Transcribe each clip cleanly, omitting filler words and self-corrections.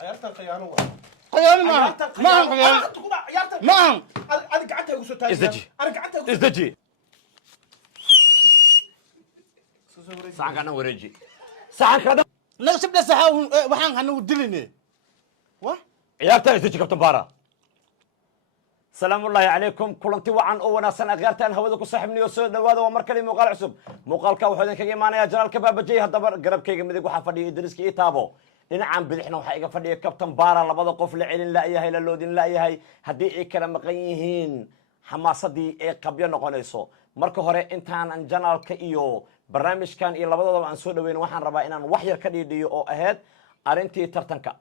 عيارتك خيانة خيانة ما هم خيانة ما هم أنا قعدت أقول ستة ازدجي أنا قعدت أقول ازدجي ساعة أنا ورجي ساعة كذا لا سبنا ساعة وحن هنودلني عيارتها ازدجي كابتن بارا السلام الله عليكم كلنتي وعن أونا سنة غيرتان هودك صاحبني وسود هذا ومركلي مقال عصب مقال كوحدين كي معنا يا جلال كباب جي هدبر قرب كي مدق وحفدي إدريس كي تابو لنعم بدحنا وحقيقة فدي كابتن بارا لبض قف لعين لا يهي للودين لا يهي هدي إيه كلام قيهين حماصدي إيه قبيان قنيسو مركو هوري إنتان أن جلال كإيو برنامج كان إيه لبض عن سود وين وحن ربا إنان وحير كدي أو أهد أرنتي ترتنكا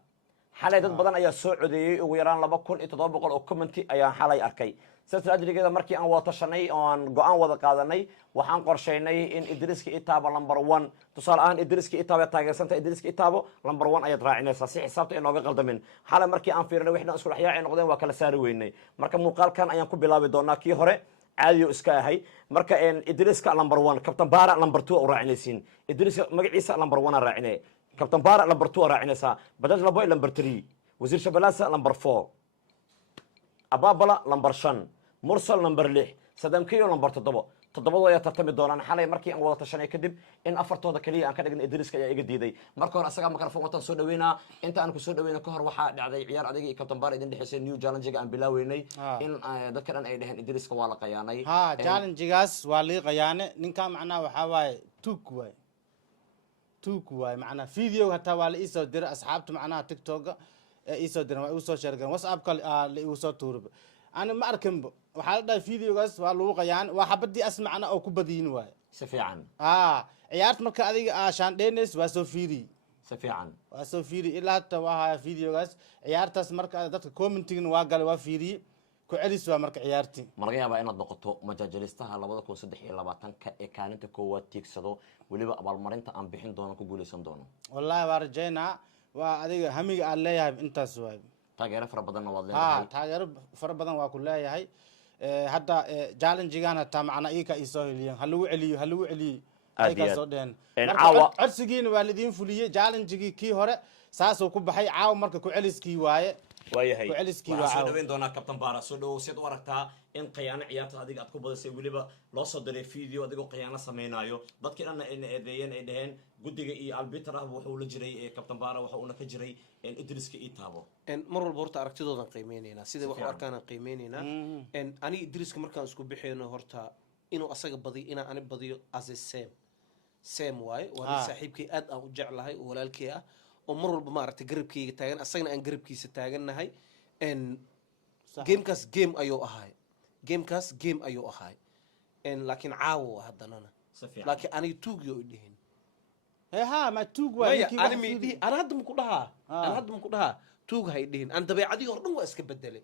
xalay dad badan ayaa soo codeeyay ugu yaraan 2700 oo comment ayaan xalay arkay sababta ajrigeeda markii aan wada tashanay oo aan go'aan wada qaadanay waxaan qorsheynay in Idriiska Itaabo number 1 tusaale ahaan Idriiska Itaabo taageersanta Idriiska Itaabo number 1 ayaad raacinaysaa si xisaabta inooga qaldamin xalay markii aan fiirnay wixna isku dhaxyaacay noqdeen waa kala saari weynay marka muuqaalkan ayaan ku bilaabi doonaa kii hore caadiyo iska ahay marka Idriiska number 1 Captain Bara number 2 oo raacinaysiin Idriiska magaciisa number 1 raacinay كابتن بارا لمبر 2 راعينيسا بداج لبوي لمبر 3 وزير شبلاسه لمبر 4 ابابلا لمبر 5 مرسل لمبر 6 سدام كيو لمبر 7 تضبطوا يا ترتمي doonaan xalay markii aan wada tashanay kadib in afartooda kaliya aan ka dhigin Idriiska ayaa iga diiday marka hore asaga mikrofon watan soo dhaweynaa inta aan ku soo dhaweynaa ka hor waxa dhacday ciyaar adiga iyo Captain Bara idin dhixisay new challenge-ga aan bilaaweynay in dadka dhan ay dhahan Idriiska waa la qayaanay challenge-gaas waa la qayaane ninka macnaa waxa waaye توك واي معنا فيديو حتى ولا إيسو دير أصحابته معنا تيك توك إيسو دير ما إيسو شاركين واتساب كل اللي إيسو تورب أنا ما أركب وحال ده فيديو بس والله قيان وحبدي أسمع أنا أو كبدين واي سفيعا عيارت مركا أديك عشان دينيس واسوفيري سفيعا واسوفيري إلا حتى وها فيديو بس عيارت اسمركا دتك كومنتين واقال وافيري كعليس ومركا عيارتي مرقيا بقى إن الضغطة مجاجلستها لبضة كون صدق إلا باتن كانت كوات تيكسدو وليبا أبال مرينتا أم بحين دونا كقولي سندونا والله وارجينا وأديك همي عليها أنت سواي تاجر فربضن والله تاجر فربضن وكلها هي حتى جالن جيجانا تام عنا إيكا إسرائيليين هلو علي إيكا صدقن عرسجين والدين فليه جالن جيجي كي هراء ساسو كوبحي عاو مركا كعليس كي واي waayahay waxaan soo dhaweyn doonaa Captain Bara soo dhaw sid u aragtaa in qiyaano ciyaarta adiga aad ku badisay waliba loo soo diray video adigoo qiyaano sameeynayo dadkii dhan ay eedeeyeen ay dhaheen gudiga iyo arbitra wuxuu la jiray Captain Bara waxa uu na ka jiray Idriiska Itaabo mar walba horta aragtidoodan qiimeynayna sida wax arkaan qiimeynayna ani Idriiska markaan isku bixiyno horta inuu asaga badiyo ina ani badiyo as same way waa saaxiibkii aad aan u jeclahay oo walaalkii ah oo mar walba ma aragtay garabkayga taagan asagna aan garabkiisa taaganahay gamekaas game ayuu ahay laakiin caawo haddanana laakiin aniga tuugyo u dhihin ma tuug waay ana hadda ma ku dhahaa tuug hay dhihin aan dabeecadii hor dhan waa iska bedelay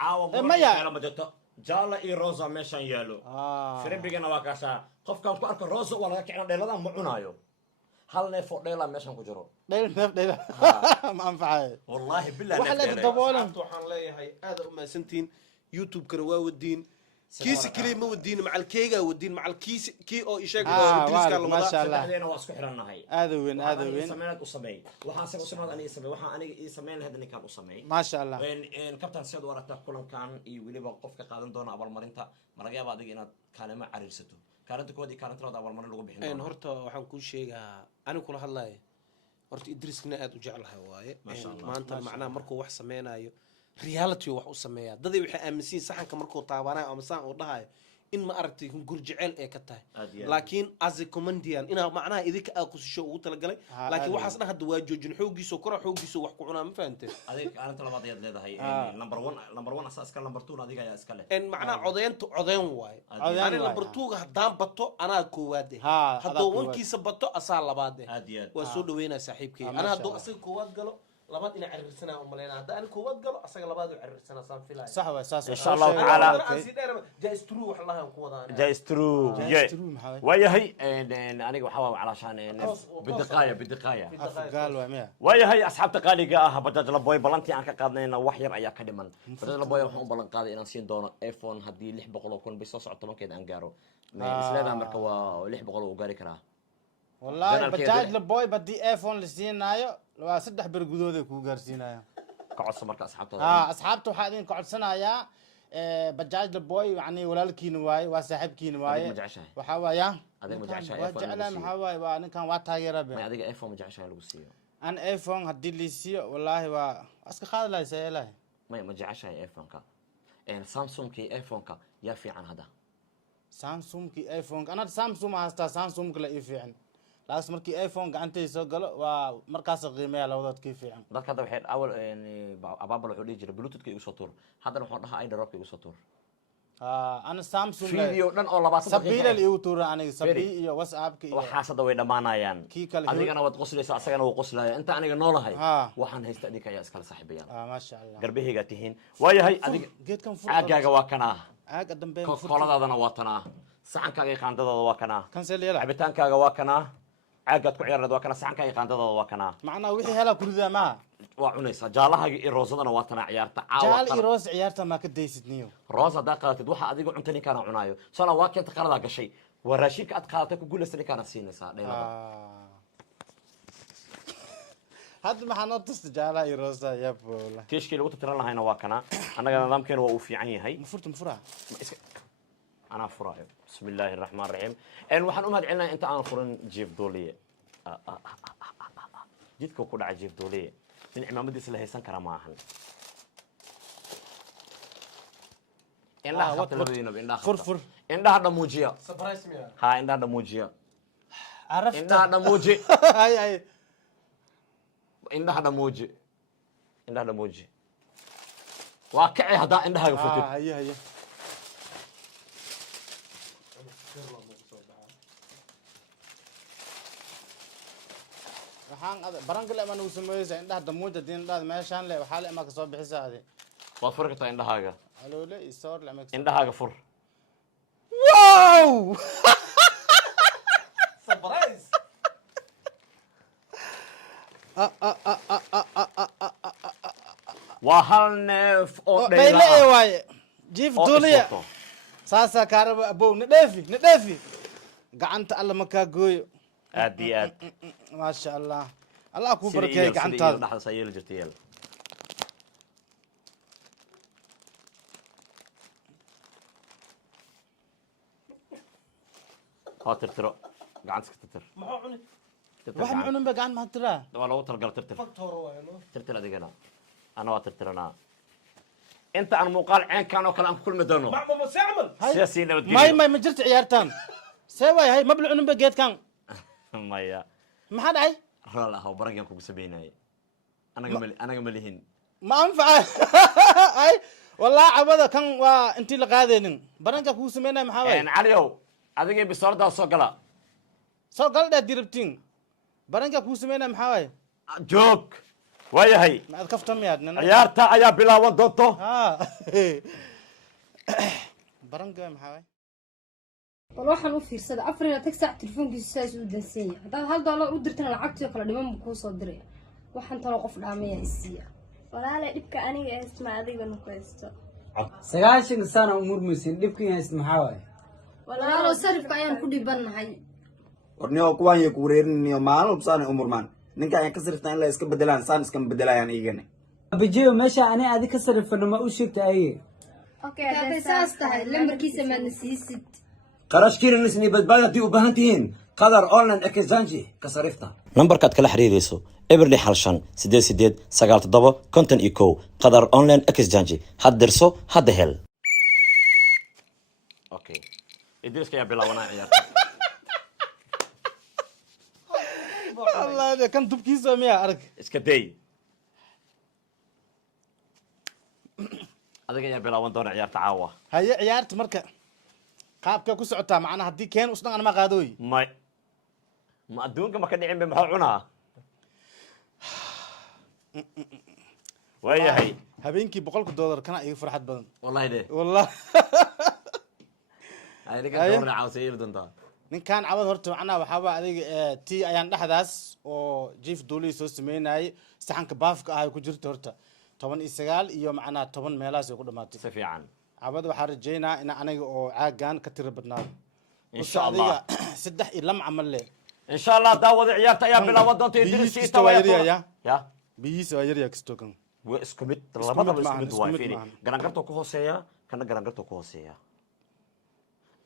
caawo ma jirto jaala iyo rosa meeshan yaalo firibigana waa kaasa qofkan ku arko rosa waa laga kicina dheeladan ma cunaayo هل نفو ديلا ماشان كجرو ديلا ما انفعه والله بالله وحلا تدبولن waxaan leeyahay aad u maasantiin youtube kana waa wadiin kiisi kaliya ma wadiin macal keega wadiin macal kiisi kii oo isheeg Idriiska la wada sadeena waa isku xiranahay aad weyn sameeyad u sameey waxaan sameey Soomaad aniga sameey waxaan aniga ii sameeyay hadda ninkan u sameey ma sha Allah kabtan sida warata kulankan iyo waliba qofka qaadan doona abaalmarinta maragayaba adiga inaad kaalmo cariirsato كارنت كودي كارنت راد أول مرة لقوا بحنا. إن هرتا وحن كل شيء أنا كل هالله هرت إدريس كنا أد وجعلها هواية. ما شاء الله. ما أنت معنا مركو وح سمينا أيو ريالتي وح سميها. ضدي وح أمسين صحن كمركو طابانا أو مسان وضعها إن ما أردت يكون جرجعل إيه كته. لكن أز كومنديان إنها معناها إذيك أقص شو وتلقى لكن وحسنا هالدواج جنحوجي سو كره حوجي سو وحكونا ما فهمت. هذيك أنا ترى بعض يد لهذا هي نمبر 1 أساس كان نمبر 2 هذيك يا أسكاله. إن معناه عضين واي. أنا نمبر 2 هدام بطو أنا كوادي. هدوون كيس بطو أصال لبعده. وسود وين سحيبك. أنا هدو أصل كواد قالوا. لبعض إن عرسنا أملينا هذا أنا كواد قالوا أصل لبعض عرسنا صار في لاي. صح وأساس. إن شاء الله تعالى. جايز تروح الله ينقذنا. جايز ترو. ويا هي أنا بحاول علشان بدقاية. قال ومية. ويا هي أصحاب تقالي جاء بدل لبوي بلنتي عنك قادنا وحير أيا كدمن. بدل لبوي وحوم بلن قادي إن سين دون إيفون هدي لح بقولوا كون بس صعد طبعا كده أنجارو. مثل هذا مركوا لح بقولوا وجاري كراه. والله بجاج لبوي بدي إيفون لسين نايو waa 3 ber gudooda ku gaarsiinaya ka codso marka asxaabtada asxaabta waxa idin ka codsanayaa bajaaj la boy yani walaalkiina waaye waa saaxiibkiina waaye waxa waaya adiga ma jeceshahay waa jeclaan waxa waaye waa ninkan waa taageeraba ma adiga iPhone ma jeceshahay lagu siiyo an iPhone hadii la siiyo wallahi waa iska qaad la isaylahay ma jeceshahay iPhone-ka Samsung-ki iPhone-ka yaa fiican hada Samsung-ki iPhone ana Samsung ma hasta Samsung la fiican laas markii iPhone gacantay soo galo waa markaas qiimeeya labadood kii fiican dadka hadda waxay awal abaabal wuxuu dhigi jiray bluetooth-ka igu soo tuur haddana wuxuu dhahaa iDrop-ka igu soo tuur ana Samsung video dhan oo 20 sabiila igu tuura aniga sabii iyo WhatsApp-ka iyo waxaas hadda way dhamaanayaan adigana wad qoslaysaa asagana wuu qoslaya inta aniga noolahay waxaan haysta adinka ayaa iskala saaxiibayaan ma sha Allah garbihiga tihiin waayahay adiga geedkan fur aagaaga waa kana aaga dambe koladaadana waa tana saxankaaga qaandadooda waa kana kansel yala cabitaankaaga waa kana caagad ku ciyaarad waa kana saxankaaga qaandadooda waa kana macna wixii hela kuridaa ma waa cunaysa jaalahaga iyo roosadana waa tana ciyaarta jaal iyo roos ciyaarta ma ka daysidniyo roos hadaa qaadatid waxa adiga cunta ninkaana cunaayo sala waa keenta qalada gashay waa raashinka aad qaadatay ku guulaysan ninkaana siinaysaa dheelada hadda maxaa noo tusta jaalaha iyo roosa ya boola tiishkii lagu tiran lahayna waa kana annaga nidaamkeena waa uu fiican yahay mafurta أنا فراي بسم الله الرحمن الرحيم إن وحن أمهد علنا أنت أنا فرن جيف دولية جدك وكل عجيف دولية من إمام مدرسة اللي هيسان كراماهن إن لا خط الذين بإن لا فرفر إن ده هذا موجيا سبرايز ميا ها إن ده هذا موجيا عرفت إن ده هذا موجي هاي إن ده هذا موجي إن ده هذا موجي واقعي هذا إن ده هذا فتوى هي waxaan barangal ama uu sameeyay indhaha damuuda diindaad meeshaan le waxa la ima ka soo bixisaade waa furka indhahaaga aloole isoor la max indhahaaga fur wow سبرايز waa hal neef oo dhayla waaye jiif duuliya saasa kaaraba abow nadheefi gacanta alla ma ka gooyo aad iyo aad ما شاء الله الله ku barkeey gacantaada dhaxda sayeel jirtay خاطر ترى قعدت تتر ما هو عني واحد منهم بقعد ما ترى ولا وتر قال ترتر فكتور وينو ترتر هذيك انا وترتر انا انت عن مقال عين كانوا كلام كل مدنو مع ما سيعمل سياسي لو ما جرت عيارتان سوي هاي مبلغ انهم بقيت كان مايا ما حد عي لا هو برقم كوب سبيناي انا جملهن ما انفع اي والله عبده كان انت اللي قادين برنك كو سمينا محاوي يعني عليو adiga bisolda soo gala soo galda diribtiin baranka ku sameeyna maxaa joog waayahay ma ad kaftan miyaadna ciyaarta ayaa bilaaban doonto baranka maxaa waxaan u fiirsaday afrina tag saac telefoonkiisa saas u danseeyay hadaad hal dollar u dirtana lacagtii kala dhiman ku soo diray waxaan talo qof dhaamaya isiya walaalahay dhibka aniga isma adiga nuqaysto 9 sano umurmaysin dhibkii hayst maxaa waay walaalo sarifka ayaan ku dhibanahay warniyo kuwaan ku wareerinayo maalin ubsaan umurmaan ninka ay ka sariftaan in la iska bedelaan saan iska bedelayaan iyagana abijiyo meesha ani adi ka sarifano ma u sheegtay ay okay saas tahay lambarkiisa ma nasiisid qarashkiina nisni badbaadati u baahantihiin qadar online exchange ka sarifta nambarkaad kala xiriirayso eberli xalshan 8897 qadar online exchange haddirso hadda hel okay إدريس كيا بلا وانا عيارته الله ده كان تبكيسو ميا أرك إسكدي هذا كيا بلا وانا دون عيارته عاوة هاي عيارت مركا قابك كو سعوتا معنا هدي كين وصدق أنا ما قادوي ما أدونك ما كان يعين بمحوعنا وهي هي هبينكي بقولك $1 كان أي فرحة بدن والله ده والله هاي اللي كان دورنا عاوز يردن ده nin kan cawad horta macnaha waxaaba adiga tii ayaan dhaxdaas oo jiif duuli soo sameynay saxanka baafka ah ku jirto horta 19 iyo macnaha 10 meelaas ay ku dhamaatay si fiican cawad waxa rajeynaa in aniga oo caagan ka tiro badnaado insha Allah saddex iyo lam amal leh ان شاء الله داود عيارتا يا بلا ودنت ادريس بيس يتوى استوى يا بيس يريا كستوكن واسكو مid Isku labadaba mid isku maahan, mid isku waay mid fiiri maahan. garangarto ku hooseeya kana garangarto ku hooseeya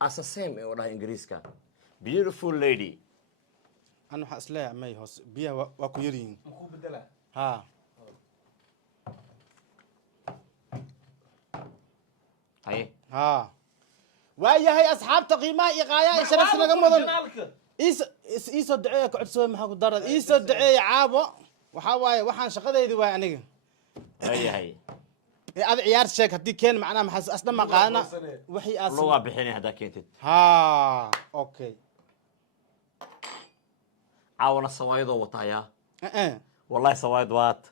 asa same ee wadaha ingiriiska beautiful lady أنا حاسلها ماي هوس بيها وكويرين muxuu bedelaa ها haye ها ويا هي أصحاب تقييمها إيقايا شرف سنة مدن janaalka إيسو دعية كعد سوي محاكو دارد إيسو دعية عابو وحاواي وحان شقديدي واي أنيق haye haye هذا عيار شيك هدي كان معنا محس أصلا ما قانا وحي lugaa أصلا bixinay haddaa keentid ها أوكي caawana sawaayadoo wataaya أه wallahi sawaayad waat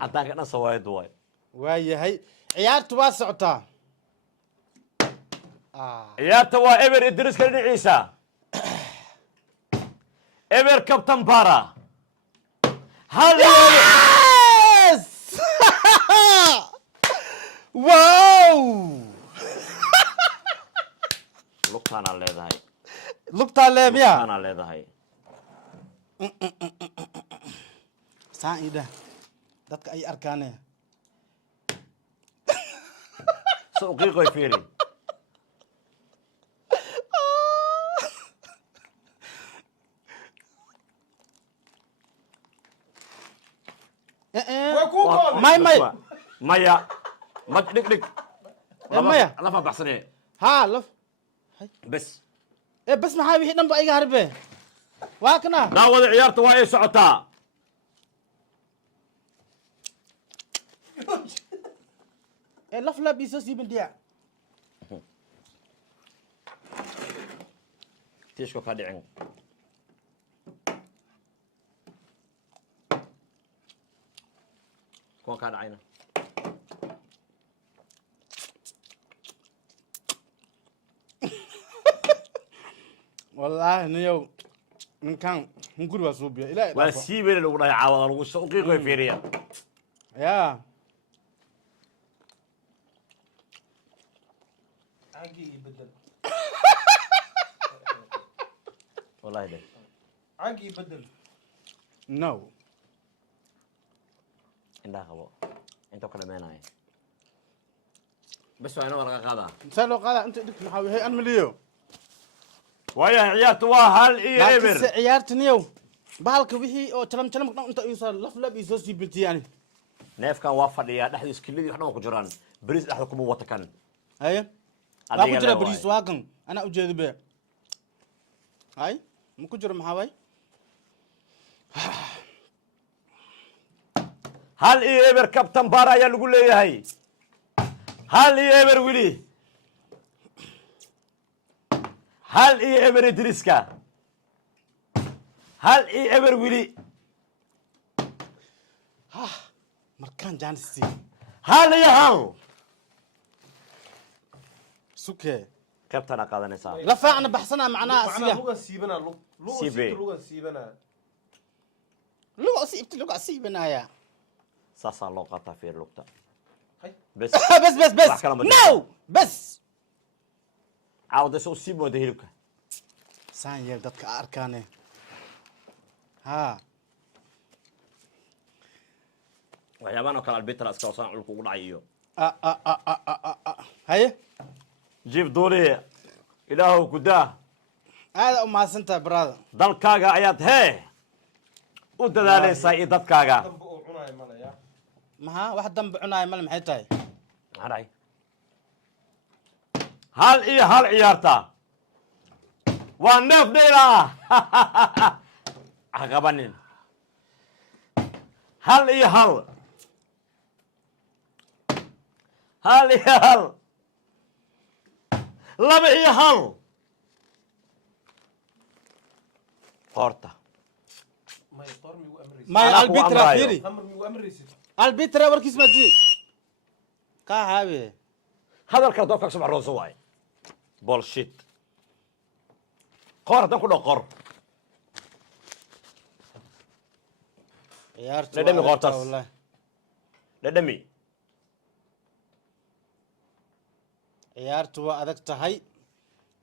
caddaanka dhan sawaayad waay ويا هي عيار تواسعتا ciyaarta waa eber idriiska dhinaciisa eber kabtan bara hal يس واو lugtaanaa leedahay لقطة ليبيا lugtaanaa leedahay سعيدة dadka ay arkaane se uqiiqoy fiiri waa kuu koolay may may maya ma dhig dhig maya lafa baxsane ha laf bes bas maxaa wixii dhan ba iga harbe waa kana daawada ciyaarta waa ay socotaa laf lab iso siibin diya tiishko ka dhicin kuwan kaa dhacayna wallaahi niyow ninkan hunguri waa suubiya ilaahay waa dhaafo siibeyna lagu dhahay caawada lagu se uqiiqoy fiiriya ya caagii ii bedel wallahi de caagii ii bedel no indhaha qabo inta kala meenaya bes waa inoo laga qaadaa see loo qaada inta dhigta maxaa wixii an miliyo waayahay ciyaarta waa hal iyo eber laakiinse ciyaarta niyow bahalka wixii oo jalam jalamka dhan inta iisoo laf lab iisoo siibintiya ani neefkan waa fadhiyaa dhexda iskiladii wax dhan waa ku jiraan beriis dhexda kuma wata kan haye waa ku jira bariis waa kan anaa ujeeda be hay ma ku jiro maxaa waay hal iyo eber kabtan baara ayaa lagu leeyahay hal iyo eber wili hal iyo eber idriiska hal iyo eber wili markaan jaanisi hal iyo hal suke kabtana qaadanaysaa lafaacna baxsanaa macnaha macnaa asiga lugan siibanaa lugan Siibe. siibta lugan siibanaa luga siibti luga siibanaya saasaa loo qaataa fiir lugta Hay. bes bes bes bes Wax kale ma no jirto. bes caawda soo sii mooda hilibka saan yeel dadka arkaane ha waxyaabahan oo kale albitra iska hoosaan culka ugu dhacay iyo haye jiif duuliye ilaahow gudaa aada u mahadsantahay brother dalkaaga ayaad hee u dadaalaysaa iyo dadkaaga dambe uu cunaayo malaya maxaa wax dambe cunaaya male maxay tahay maxaa dhacay hal iyo hal ciyaarta waa neef dhayla ha qabanin hal iyo hal hal iyo hal laba iyo hal qoorta may qoor migu amraysid maya Anaa kugu albitra amraayo. firi qamar migu amraysid albitra warkiis ma di ka haabe hadalka doofka ka soo baxrooso waaye bolshit qor haddaan ku dhao qor ciyaartu Dhadhami waa qoortaas. aragtaa wallahi. dhadhami ciyaartu waa adag tahay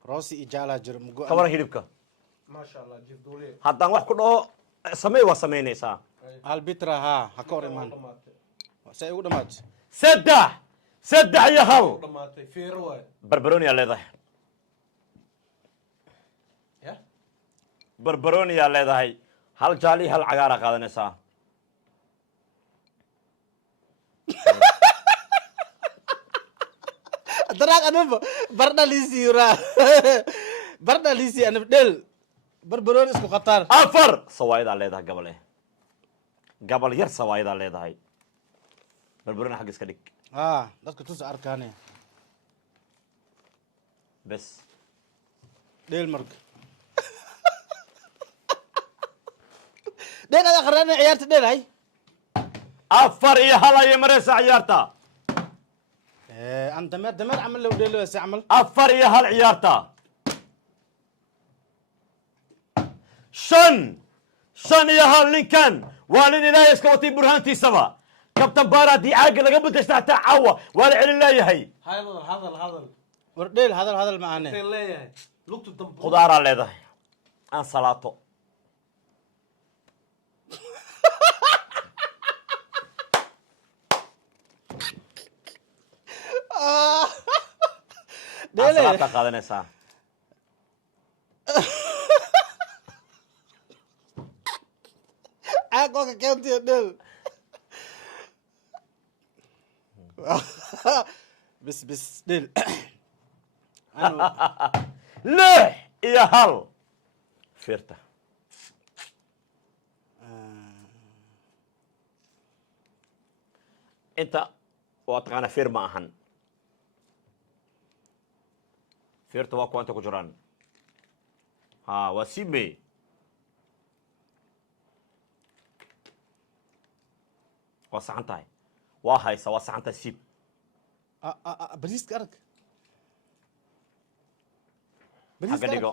roosi iyo jaalaa jiro mugo kabana hilibka ما شاء الله جيف دولي haddaan wax ku dhaho samey waa samaynaysaa albitra ha ha ka hor imaan say ugu dhamaatay saddex iyo hal dhamaatay feero waay barbaroniyaa leedahay barbaroniyaa leedahay hal jaali hal cagaara qaadanaysaa daraaq anaba bardhalisi yura bardhalisi anab dhel barbarooni isku qatar afar sawaayadaa leedahay gabal yar sawaayadaa leedahay barbaroni xagga iska dhig ha dadka tus arkaane bes dhel marka dhel ada qarana ciyaarta dhel hay afar iyo hal ayay maraysaa ciyaarta an dameer camal loo dhelo si camal afar iyo hal ciyaarta shan iyo hal ninkan waa nin ilaahay iska watay burhaantiisaba kabtan baara haddii caaga laga bedeshta hataa caawa waa la celin leeyahay hadal war dhel hadal ma aane leeyahay lugtu dambe khudaaraa leedahay aan salaato salaad kaa qaadanaysaa caaqooka keentiyo dhel bis dhel lix iyo hal fiirta inta waa taqaana fiir ma ahan fiirta waa kuwa inta ku jiraan ha waa sibe waa saxan tahay waa haysa waa saxan tahay siib bariiska arag xagga dhigo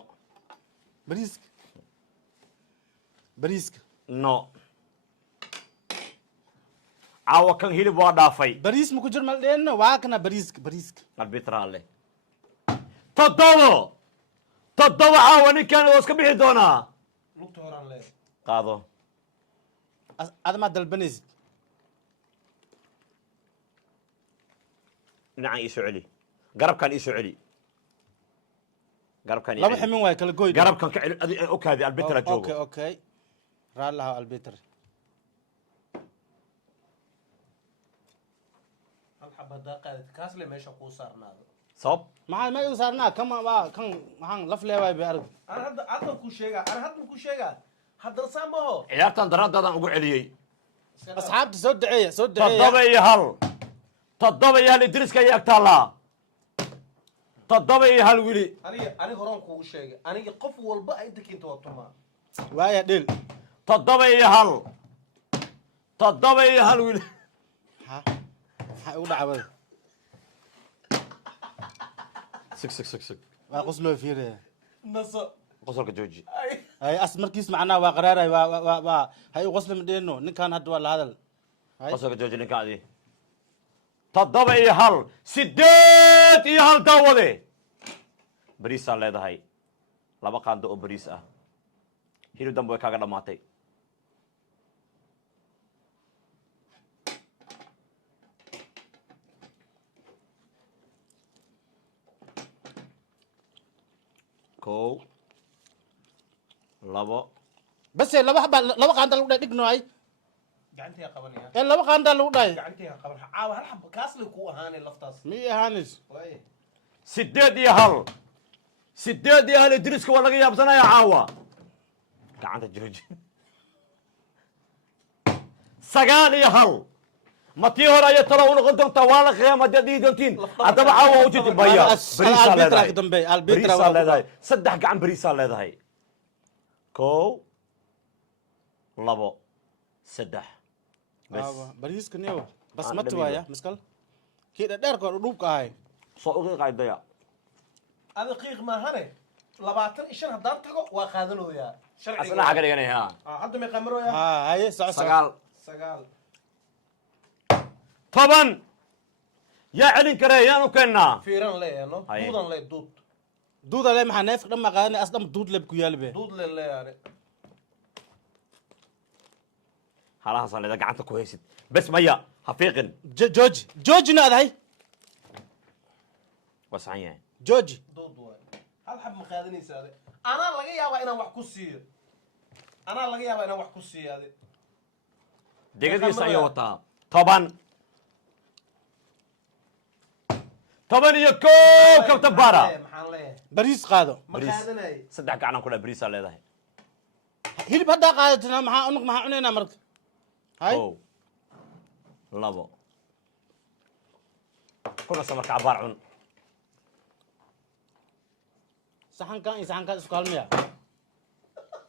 bariiska no caawa kan hilib waa dhaafay bariis ma ku jir mal dheeno waa kana bariiska arbitral toddoba caawa ninkan oo iska bixi doonaa lugta horaan leeyahay qaado adama dalbanaysid dhinacan iisoo celi garabkan iisoo celi garabkan laba ximin waay kala goy garabkan ka celi okaadi albitra joogo okay raalaha albitra hal xabadaa qaadad kaasle meesha kuu saarnaado sabab maxaa ma igu saarnaa kan maxaan laf leewaay bay arag ana haddan ku sheegaa haddana saa maaho ciyaartan daraaddaadaan ugu celiyey asxaabta soo daceeya toddoba iyo hal idriska ayaa ag taallaa toddoba iyo hal wili aniga horaan kuugu sheegay aniga qof walba ay inta keenta waa tumaa waaya dhel toddoba iyo hal wili maxaa igu dhacbada sig waa qosloo fiiraya naso qosolka jooji hay as markiis macnaha waa qaraaray waa hay u qosla madheeno ninkan hadda waa la hadal qosolka jooji ninka adi toddoba iyo hal sideed iyo hal daawade bariisaa leedahay laba qaando oo bariis ah hilib dambe way kaaga dhammaatay kow labo base laba qaanda lagu dhahay dhignoay gacantiga qabanaya laba qaanda lagu dhahay gacantiga qaban caawa hal xab kaasle ku ahaanay laftaas mi ahaanis sideed iyo hal idriska waa laga yaabsanaya caawa gacanta jooji sagaal iyo hal ma tii hore ayay talo u noqon doontaa waa la qiyaama haddaad dhihi doontiin haddaba caawa ujeedi baya bariisaa leedahay saddex gacan bariisaa leedahay kow labo saddex bariiska niyo basmati waaya maskal kii dhadheerka dhubka ahay soo uga qaydaya ada qiiq maahane 25 haddaan tago waa qaadanayaa sharciga asna xaga dhiganaya hadda may qamarooya haye sagaal toban yaa celin kare yaan u keennaa fiiran leeyano duudan leey دود عليه محا نافق لما قادني اصلا دود لبكو يالبه duud le leeyahay halahaas aan leedahay gacanta ku haysid bes maya ha fiiqin جوج ناد هاي waa saxan yahay جوج duud waay hal xab ma qaadanaysa ade anaa laga yaabaa inaan wax ku siiyo ade degadiisa ayuu wataa 10 iyo 1 kabtan baara maxaan leeyahay بريس قادو ma qaadanay saddex gacan ku dhaa bariisaa leedahay هلب هدا قادتنا محا انك محا عنينا مرك هاي 2 kuna samarka cabaar cun سحن كان اسكال ميا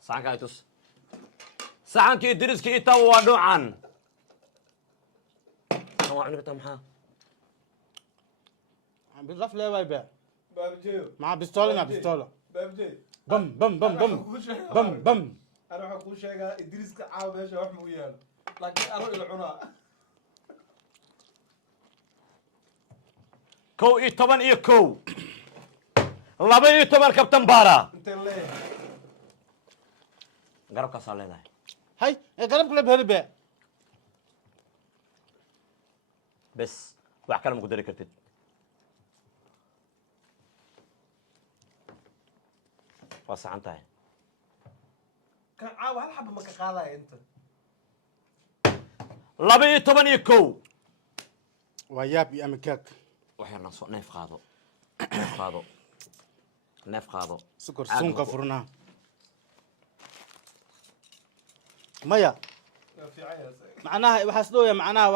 saxanka ay tus saxankii diriskii itaa waa noocan kan waa cuni kartaa maxaa بالرف لا واي بقى baabjeeyo مع بيستولة بيستولة baabjeey بم بم بم بم بم بم ana waxaan kuu sheegaa idriiska caawa meesha wax ma u yaalo laakiin anu ila cunaa 11 iyo 1 12 kabtan baara inteen leeyahay garabkaasaa leedahay هاي قرب كله بهذا بقى bes wax kale ma ku dari kartid waa saxan tahay kan caawa hal xaba ma ka qaadaya inta 12 iyo 1 وياب يا مكاك waxyarna soo neef qaado سكر سونكا فرنا مايا waa fiican yahay معناها وحاسدويا معناها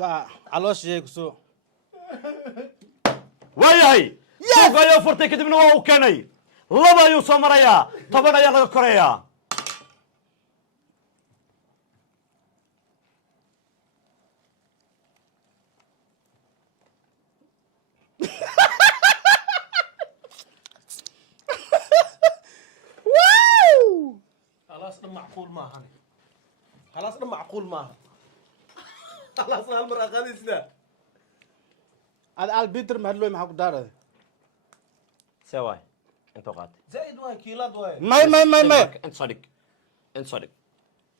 وا علوش يكسو waayahay suuqa ayuu furtay kadibna waa uu keenay 2 ayuu soo marayaa 10 ayaa laga korayaa خلاص ده معقول maahan خلاص ده معقول maaha خلاص hal mar aqaadisna هذا البيتر مهلوي محاك دار see waay intuu qaatay زائد waay kiilad waay ماي inta soo dhig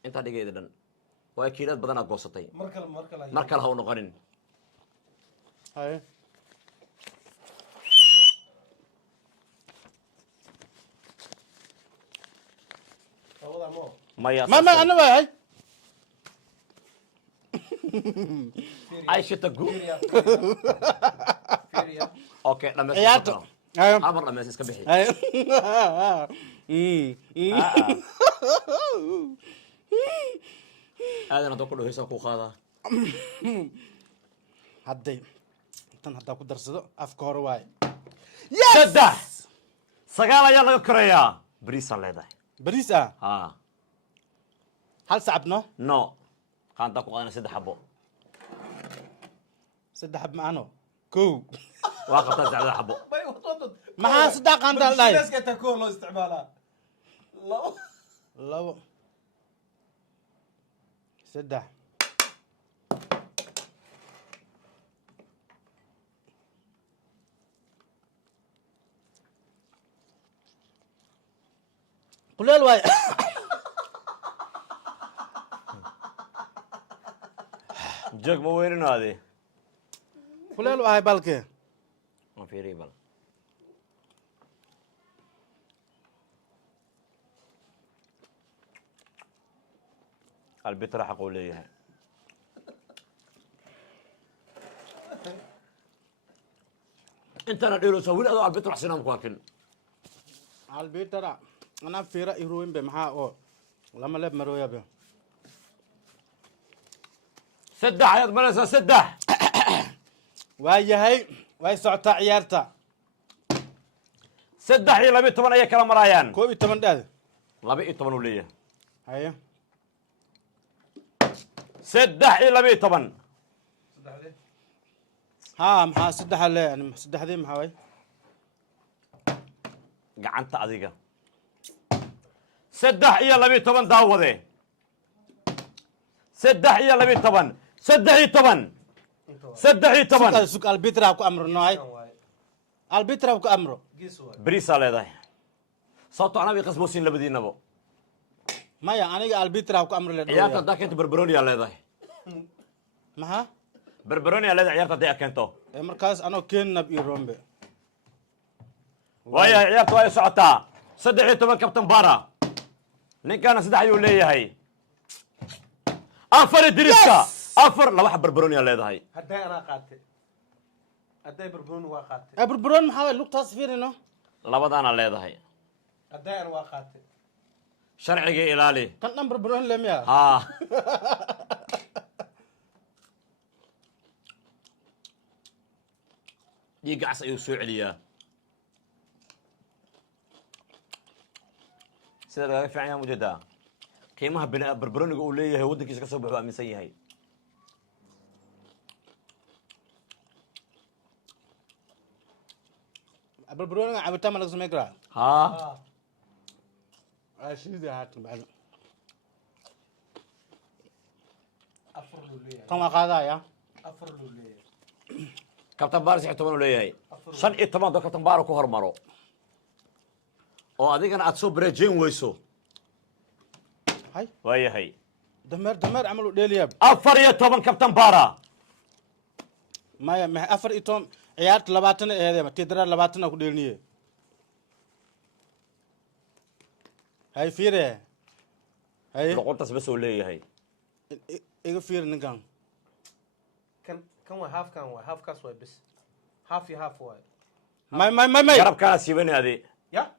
intaa dhigayda dhan waa kiilad badanaad goosatay mar kale mar kale ha u noqonin هاي labada mo maya ما انا واي هاي ay shita gu fiiriya okay dhameys عيارته hal mar dhameys iska bixi هاي aadan haddoo ku dhaweysaa kuu qaadaa هدي tan haddaa ku darsado afka hore waaye 3 9 ayaa laga korayaa bariisaa leedahay bariis ah ha hal sacabno no qaantaa ku qaadana 3 xabo saddex xab maano kow waa qabtaa 3 xabo bay wadad maxaa saddex qaandaa dhahay iska ta koo loo isticmaalaa labo saddex kuleel waaye joog ma weyninaade kuleel waaye balke ma fiiriy bal albitra xaq uu leeyahay intana dheeloosa weli adoo albitra xsinaan ku arkin albitara anaa fiira iruin be maxaa oo lama leeb marooya be 3 ayaad maraysaa 3 waa yahay way socotaa ciyaarta 3 iyo 12 ayay kala maraayaan 11 dhaad 12 uu leeyahay haye 3 iyo 12 ها maxaa saddex le saddexdii maxaa way gacanta adiga 3 iyo 12 daawade 3 iyo 12 13 suk albitra ku amrno hay البيترا وكامرو جيس واي بريسا لهذا صوتو انا بيقسموسين لبدينا بو مايا انا البيترا وكامرو عيارتا داك انت بربروني لهذا ما بربروني لهذا عيارتا دي اكنتو مركز انا كين نبي رومبي ويا عيارتا واي سعوتا صدحي تبا كابتن بارا نين كان صدح يقول لي هي افر دريسكا افر لو واحد بربروني لهذا هداي انا قاتل هداي بربرون واقاتل بربرون محاول لوك تصفير انه لبدانا لهذا هداي انا واقاتل شرعي الالي كان نمبر بربرون لم يا ها يقعس يسوع عليا سيدا في عينها مجدا كيما بنا بربرون يقول لي ودك يسكت صبح وامن سيهي بربرون عملتها ما لازم يقرا ها اشيد هات بعد افر لوليه كم قادا يا افر لوليه كابتن بارس يعتبرون لي شن إيه طبعا دو كابتن بارو كهر مرو oo adigana aad soo bareejin weyso هاي way hay دمر عملوا ديلياب 14 كابتن بارا ما افر ايتوم عيارت لباتن ايدي تدرا لباتن ku dheelniye هاي فيره هاي luquntas bas oo leeyahay iga fiir ninkan كان هاف كان واي هاف كاس واي بس هاف يا هاف واي ما garabkaana siibani adi يا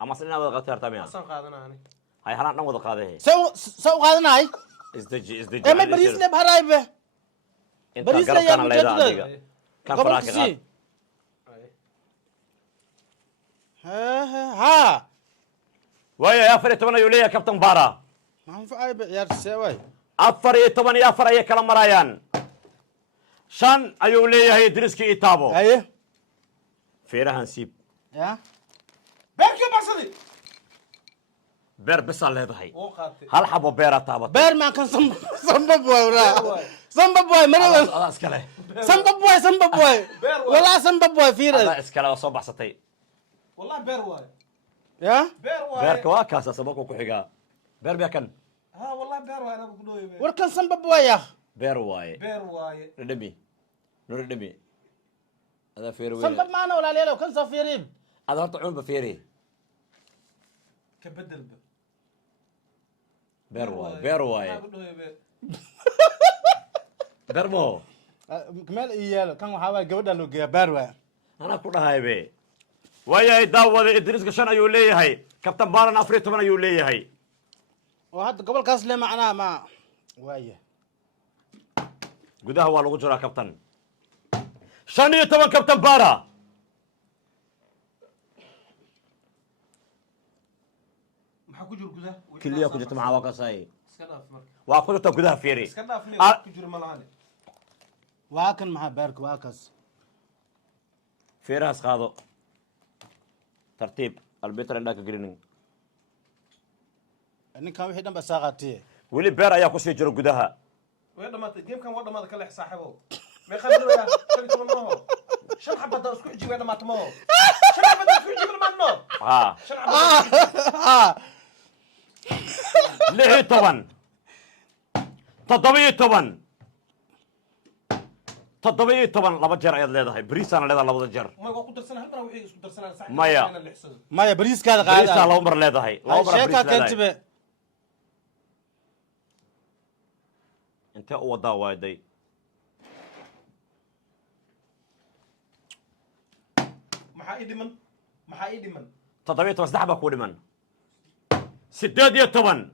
ama sinaa wada qatar tamiya اصلا قادنا انا hay halaan dhan wada qaaday سو قادناي isdaji ما بريس لي بهرايبه inta بريس لي يا garabkaana leedahay مجدد adiga kan faraaka qaad ها way ya 14 ayuu leeyahay كابتن بارا ما في عيب عيار سواي 14 iyo 4 ay kala marayaan shan ayuu leeyahay diriski itaabo ايه feerahan siib يا بيركي بصدي beer bisa leedahay او قاتل hal xabo beera taabatay بير ما كان سمبب ولا سمبب واي من adaa iskale سمبب واي ولا سمبب واي فير adaa iskale waa soo baxsatay والله بير واي يا بير واي beerka waa kaasa sababku ku xigaa beer baa kan ها والله بير واي انا بقول له وركن سمبب واي يا beer waaye بير واي dhami nur dhami adaa feer weyn سمبب معنا ولا ليلو كان صفيرين adaa horta cunba feeri كبدل beer waaye beer waaye انا بقول له beer mo كمال إياه كان وحاول جودة لو جا باروا anaa ku dhahay be waayahay daawada idriiska shan ayuu leeyahay kabtan baaran 14 ayuu leeyahay وهذا قبل كاس ليه معنا ما وايه gudaha waa lagu jiraa kabtan 15 kabtan baara maxaa ku jiro gudaha kiliya ku jirta maxaa waa kasay iska dhaaf marka waa ku jirta gudaha fiiri iska dhaaf me ku jiro malahan واكن مع بارك واكس fiirahaas qaado tartiib albitar indhaaka gelinin إن كان وحيد بس ساقتي weli beer ayaa kusii jira gudaha way dhamaatay game kan waa dhamaada kala xisaaxibo may khalid ya kali toban ma ho shan xabada isku xiji way dhamaatay ma ho shan xabada isku xiji ma no ha shan xabada 16 laba jeer ayaad leedahay bariisana leedahay labada jeer ما يقول قدر سنة هل وحي قدر سنة ساعة مايا. اللي حسن ما يا بريس كذا bariisaa قاعد laba mar leedahay laba mar شيكا bariis كنت leedahay به intee u wadaa waaday محايدي من محايدي من 17 saddex baa ku dhiman 18 19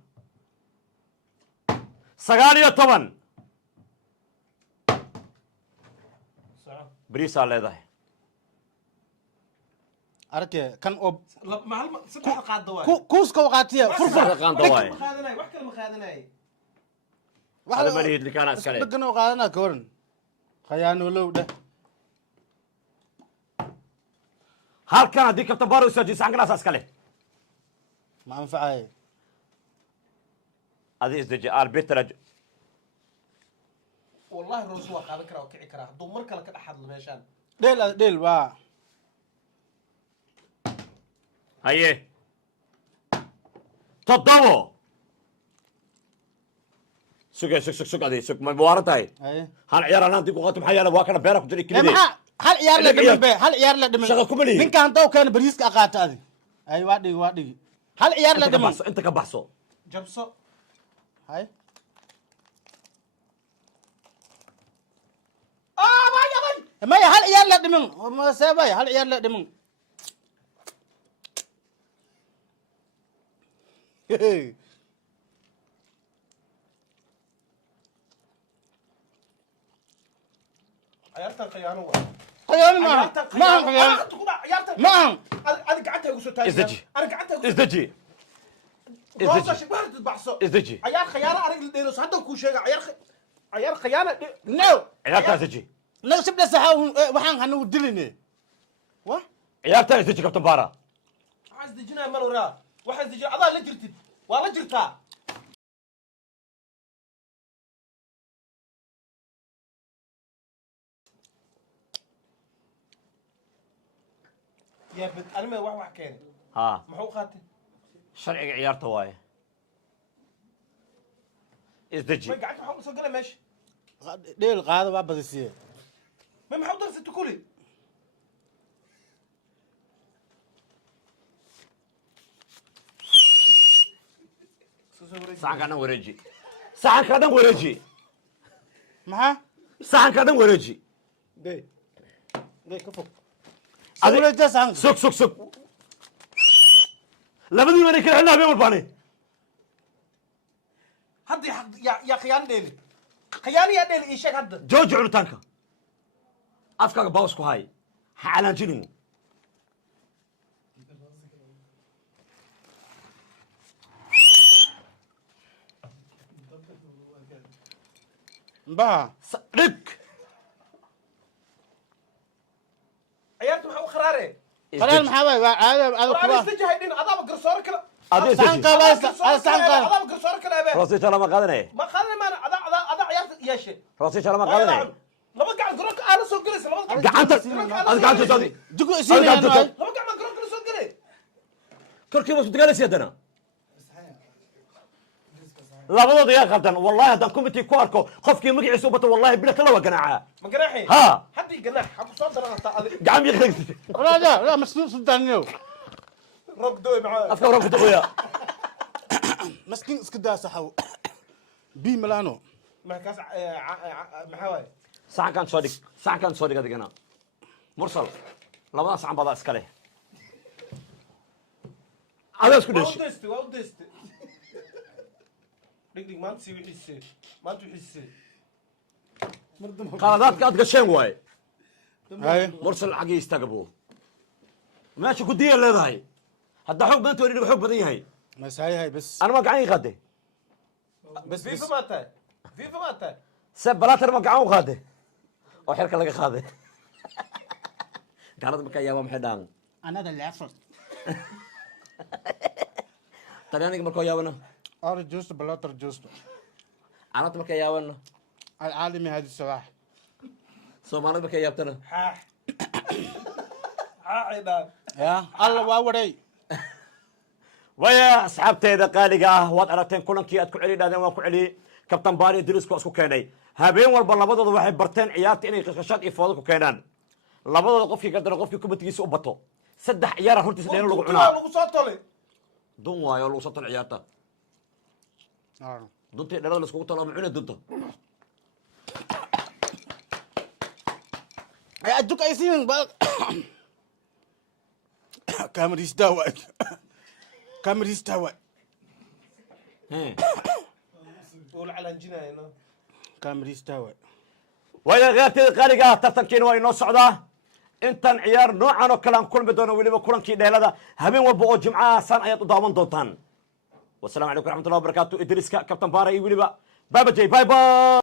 ساعة bariisaa leedahay أركي كان أوب مع سبع قاد دواي كوسكو وقاتية فرفر qaan dawaay مخادناي وحكي المخادناي هذا ما لي كان اسكالي دقنا وقادنا كورن خيان ولو ده halkan haddii kabtan baaro soo jiisan kana asaas kale ما أنفعي adi isdeji arbitra والله الروس هو قاد كرا وكعي كرا دو مركا لك أحد الميشان ديل وا هيه تضبو سوق هذه سوق ما بوارتها اي هل عيار انا ديكو قاتم حيالا واكنا بيرك جري كلي ما هل عيار لا دمن به هل عيار لا دمن شغل كملي من كان تو كان بريسك اقاتا هذه اي وادي هل عيار لا دمن انت كبحصو جبسو هاي ما هل عيار لا دمن ما ساباي هل عيار لا دمن عيارتها خيانة خيانة ما خيانة ما أنا قعدت أقول سوتاي ازدجي أنا قعدت أقول ازدجي روسا شبه تبحثوا ازدجي عيار خيانة أنا قلت له صدق كل شيء عيار خيانة نو عيارتها ازدجي نو سبنا سحاو وحان هنو دلني وا عيارتها ازدجي كابتن بارا عايز دجنا مرورا واحد دجنا أضا لجرتي والله جرتها يا بنت أنا ما واحد كان ها محو خاتي شرعي عيارته واي ازدجي ما قعدت محو صقله ماشي ديل قاده waa badisiye ما محو درس تقولي saxan ka dhan wareeji saxan ka dhan wareeji maxaa saxan ka dhan wareeji دي دي كفو sawirada saxan sug labadii bana kala xilna habeen walbaane هدي يا خيان ديلي خياني يا ديلي إيش هذا jooji cunitaanka afkaaga bawas ku hay ha calaanjinin mbaha dhig عيارتي محو خراري qaraar maxaa waay waa caado أنا kuwa استجي هيدين أضا بقرصور كلا adii saxan ازدجي qabaysa saxan qaba أضا بقرصور كلا أبي roosiisha lama qaadanaya ما خلنا ما أضا عيارتي يا شيء roosiisha lama qaadanaya لما قاعد قرص أنا سوق جلس لما gacanta ad gacanta toodi jugu siinayaan waay لما قاعد ما قرص سوق جلس korkiiba isku dagaalaysa haddana labadooda yaa qaldan wallahi haddaan committee ku arko qofkii magaciisa u bato wallahi bila kala waa ganaacaa ما قناحي ها هدي قناح حق صدر أنا gacan biyo kadegtay لا مسكين سودانيو روك دوي معاه afka waran ku duqoya مسكين اسك daa saxaw bi malano ما كاس محاوي saxankan soo dhig adigana mursal labadaas saxan badaa iska leh adaa isku dheeshi ودست دق ما تسوي حسي ما تحسي qaladaadka aad gasheen waaye hay mursal xaggii istaaga buu meesha ku diya leedahay hadda xoog badan toodhi xoog badan yahay مساي هاي بس ana ma gacan ii qaade بس فيفا ما تاي فيفا ما تاي se balater ma gacan u qaade oo xerka laga qaade gaalada markaa yaaba maxay dhahan انا ذا لافر talyaaniga markoo yaabana ار جوست بلاتر جوست carabta markay yaabana العالمي هذه الصباح soomaalida markay yaabtana حاح عيدان يا الله واوري waya asxaabteeda qaaliga ah waad aragteen kulankii aad ku celi dhaadeen waan ku celiyey kabtan baari drisku isku keenay habeen walba labadooda waxay barteen ciyaarta inay qashqashaad iyo foodo ku keenaan labadooda qofkii gadana qofkii kubadkiisa u bato saddex ciyaar hortiisa dheeno lagu cunaa lagu soo tolay dun waayo lagu soo tol ciyaarta duntii dhalada laiskugu talo ama cune dunta ادوك اي سين كاميريس داوي كاميريس داوي قول على الجناية هنا كاميريس داوي waya khiyaarteeda qaaliga ah tartankiina waa inoo socdaa intan ciyaar noocan oo kale aan kulmi doono weliba kulankii dheelada habeen walba oo jimcaha san ayaad u daawan doontaan wasalaamu calaykum waraxmatullahi wabarakaatu idriiska kabtan baara iyo weliba baaba jay bye bye